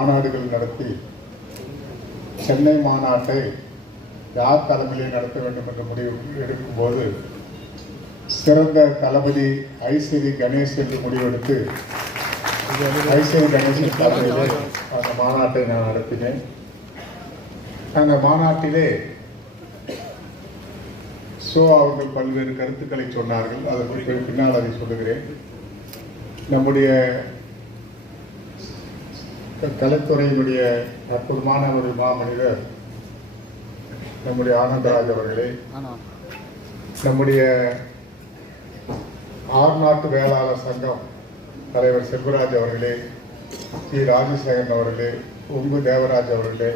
மாநாடுகள் நடத்தி சென்னை மாநாட்டை யார் தலைமையிலே நடத்த வேண்டும் என்று முடிவு எடுக்கும்போது சிறந்த தளபதி ஐசிறி கணேஷ் என்று முடிவெடுத்து ஐசிறி கணேசன் தலைமையிலே அந்த மாநாட்டை நான் நடத்தினேன். அந்த மாநாட்டிலே அவர்கள் பல்வேறு கருத்துக்களை சொன்னார்கள். அதற்கு பின்னால் அதை சொல்லுகிறேன். நம்முடைய கலைத்துறையினுடைய அற்புதமான ஒரு மாமனிதர் நம்முடைய ஆனந்தராஜ் அவர்களே, நம்முடைய ஆர்நாட்டு வேளாளர் சங்கம் தலைவர் செல்வராஜ் அவர்களே, சி ராஜசேகரன் அவர்களே, உங்கு தேவராஜ் அவர்களே,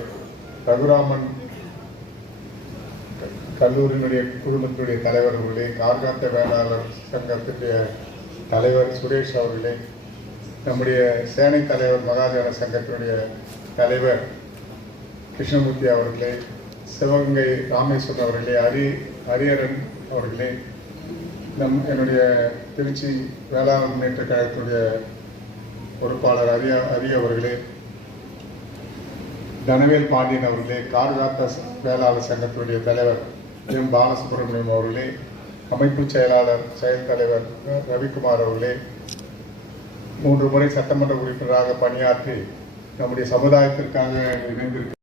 ரகுராமன் கல்லூரியினுடைய குழுமத்தினுடைய தலைவர் அவர்களே, கார்காத்த வேளாளர் சங்கத்தினுடைய தலைவர் சுரேஷ் அவர்களே, நம்முடைய சேனை தலைவர் மகாஜன சங்கத்தினுடைய தலைவர் கிருஷ்ணமூர்த்தி அவர்களே, சிவகங்கை ராமேஸ்வரன் அவர்களே, ஹரியரன் அவர்களே, என்னுடைய திருச்சி வேளாண் முன்னேற்ற கழகத்தினுடைய பொறுப்பாளர் அரிய அவர்களே, தனவேல் பாண்டியன் அவர்களே, கார்காத்த வேளாளர் சங்கத்தினுடைய தலைவர் எம் பாலசுப்ரமணியம் அவர்களே, அமைப்பு செயல் தலைவர் ரவிக்குமார் அவர்களே, 3 முறை சட்டமன்ற உறுப்பினராக பணியாற்றி நம்முடைய சமுதாயத்திற்காக இணைந்திருக்க